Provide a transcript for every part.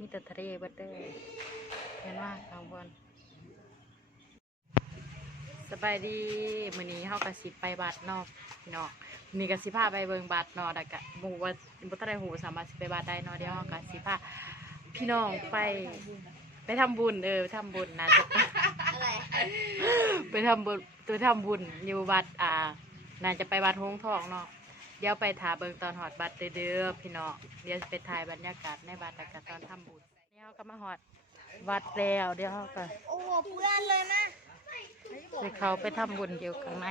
มีแต่ทะเลเบิดเด้อเห็นว่าข้างบนสบายดีมื้อนี้เฮาก็สิไปบัดเนาะพี่น้องนี่ก็สิพาไปเบิ่งบัดเนาะแล้วก็หมู่ว่าบ่ทันได้ฮู้สามารถสิไปบัดได้เนาะเดี๋ยวเฮาก็สิพาพี่น้องไปทำบุญไปทำบุญนะจะอะไรไปทำบุญอยู่วัดน่าจะไปวัดหงส์ทองเนาะเดี๋ยวไปถ่าเบิ่งตอนหอดบัตรเด้อพี่น้องเดี๋ยวไปถ่ายบรรยากาศในวัดแล้วก็ตอนทำบุญเดี๋ยวก็มาหอดวัดแล้วเดี๋ยวเขาก็ โอ้โหเพื่อนเลยนะ ไปเขาไปทำบุญอยู่ข้างใน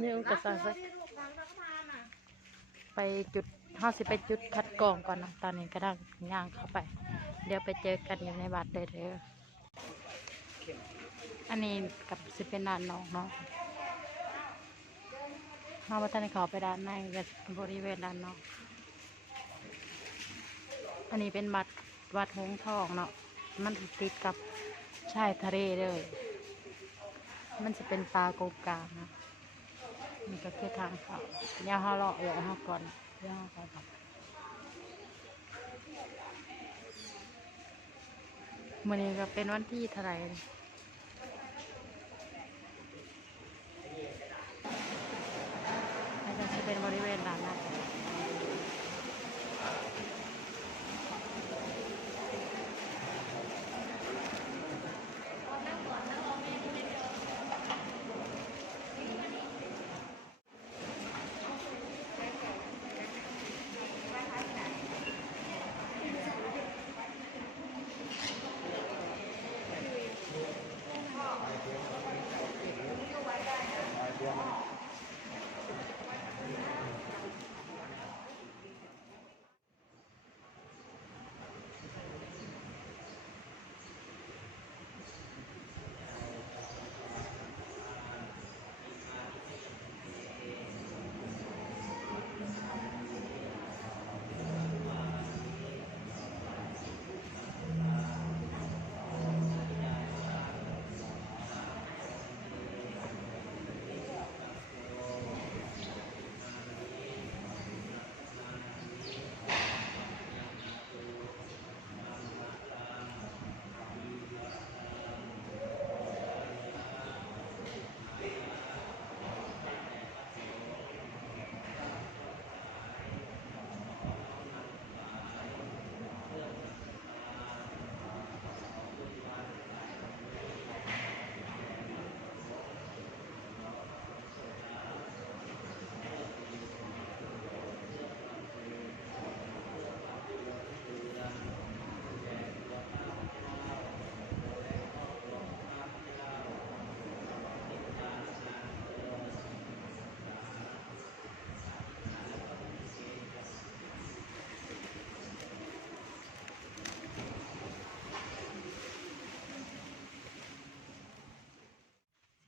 นี่ก็จะไปจุดเขาสิไปจุดคัดกรองก่อนนะตอนนี้ก็ดังย่างเข้าไปเดี๋ยวไปเจอกันอยู่ในวัดเด้ออันนี้กับสิเป็นด้านนอกเนาะมาวัดท่านเขาไปด้านในกับบริเวณด้านนอกอันนี้เป็นวัดหงส์ทองเนาะมันติดกับชายทะเลเลยมันจะเป็นปลาโกกานะนี่ก็คือทางเขาเดี๋ยวเขาเลาะอยู่เขาก่อนเดี๋ยวเขาไปครับมื้อนี้ก็เป็นวันที่เท่าไหร่อาจจะเป็นบริเวณด้านหน้า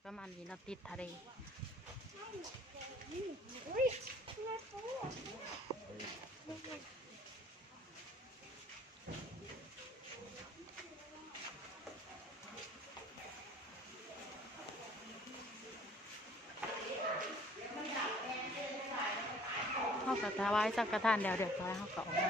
ประมาณนี้เราติดทะเลเขากระทาไว้สักกระทานเดียวเขาเขาก็ออกมา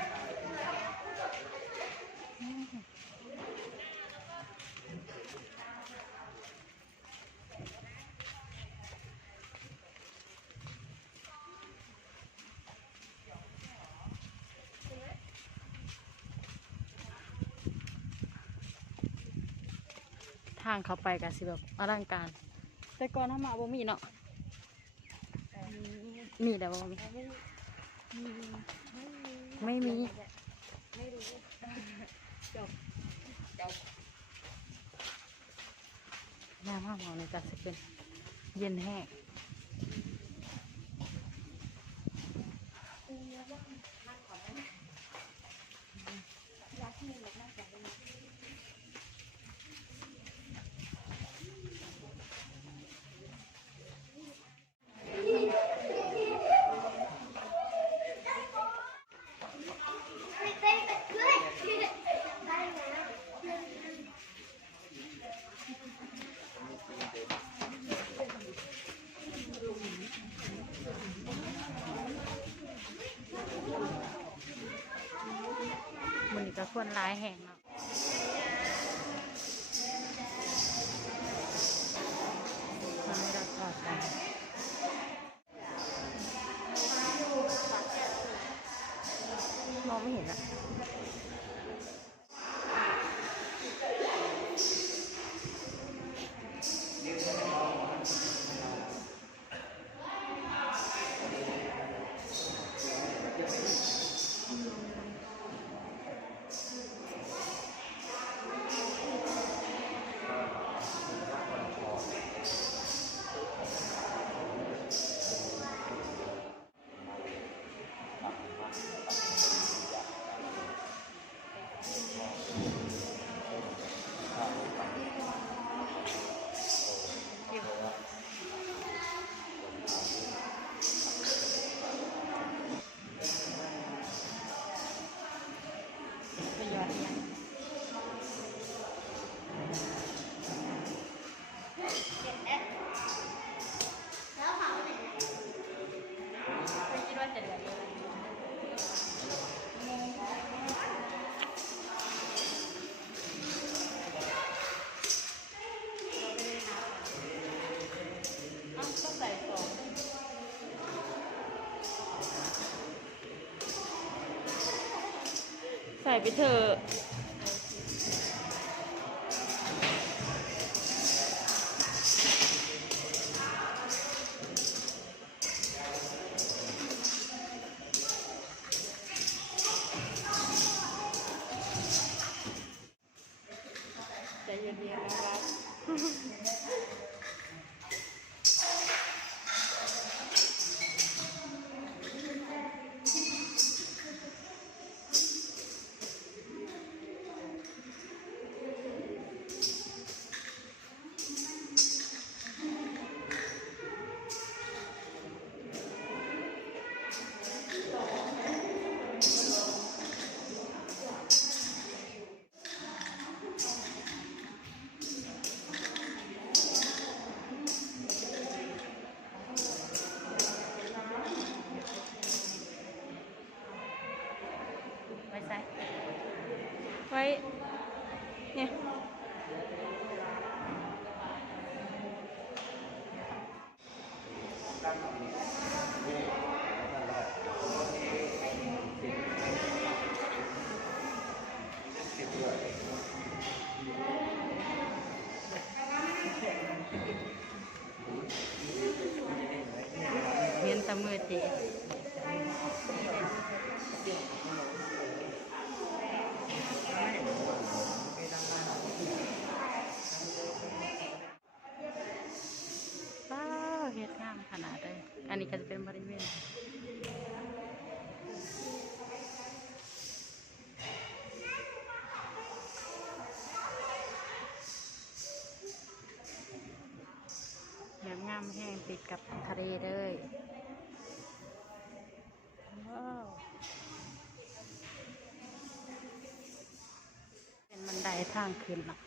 ทางเขาไปกันสิแบบอลังการแต่ก่อนถ้ามาบ่มีเนาะมีแต่บ่มีไม่มีน้ำห้ามเอาในการสิเป็นเย็นแห้ง นี่ก็คนร้ายแห่งเนาะคนไม่รักกอดกันมองไม่เห็นอะไปยอดเนี่ย แล้วเผาไหนเนี่ย ไม่คิดว่าจะเหลือเยอะต้องใส่สองใส่ไปเถอะใจเย็นๆนะครับไว้ใส่ไว้เนี่ยเห็นแตะมือเจ๊ว้าวเฮ็ดงามขนาดเลยอันนี้ก็จะเป็นบริเวณแบบงามแห้งติดกับทะเลเลยว้าวเป็นบันไดทางขึ้นเนาะ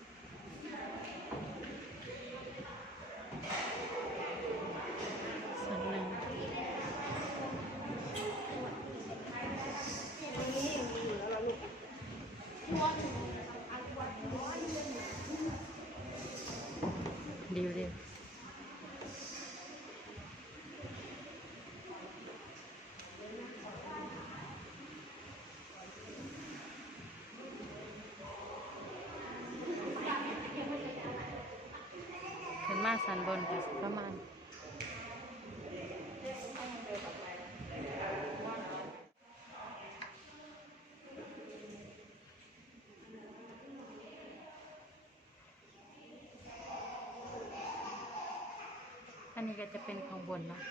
ส่วนหนึ่งดีดี ขึ้นมาสันบนก็สิประมาณอันนี้ก็จะเป็นของบนเนาะ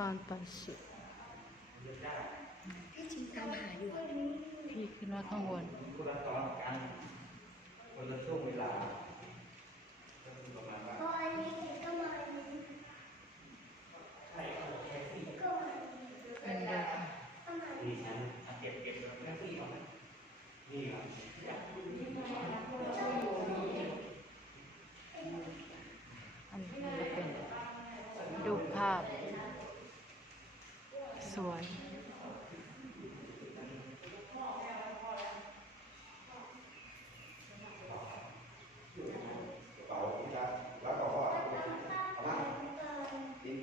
ตอนสุด พี่ชิงตามหาอยู่ พี่ขึ้นมาข้างบน คนละตอนกันคนละช่วงเวลาก็คือประมาณว่า พออันนี้ก็มาอันนี้ ใช่ก็แค่ที่ ก็มา เป็นเดิม ก็มา นี่ฉันเก็บแล้วแค่ที่เอาไหมนี่ครับ อันนี้จะเป็นดูภาพ สวย เป๋าที่ร้านแล้วก็ว่าเอามาดิ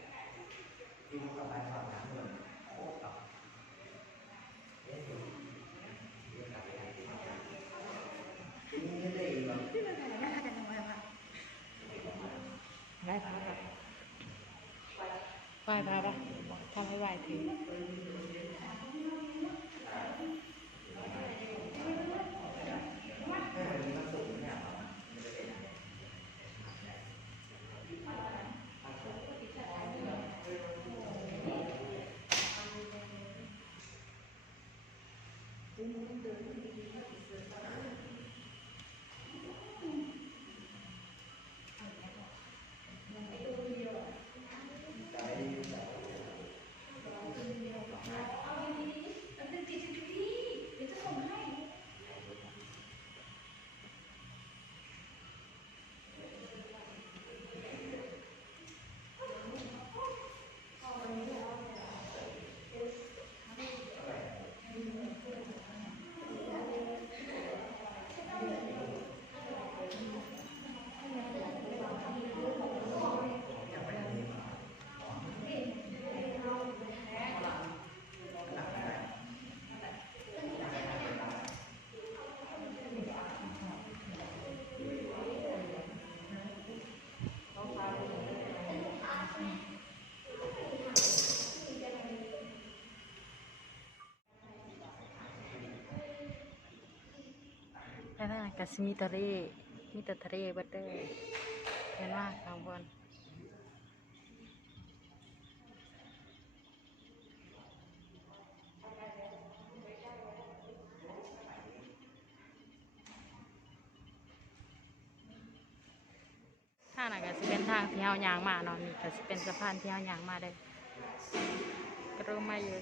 ไหน ที่เขาไปฝากน้ำเลยโอ้ต่อไม่ได้หรอก พี่เป็นอะไรนะกันทำไมวะ ไหว้พระครับไหว้พระปะทำให้ไหว้ถือแล้วนั่นก็สิมีทะเลมีแต่ทะเลเบิดเด้อเห็นว่าข้างบนทางนั้นก็สิเป็นทางที่เฮาย่างมาเนาะนี่ก็สิเป็นสะพานที่เฮาย่างมาได้ก็ลงมาอยู่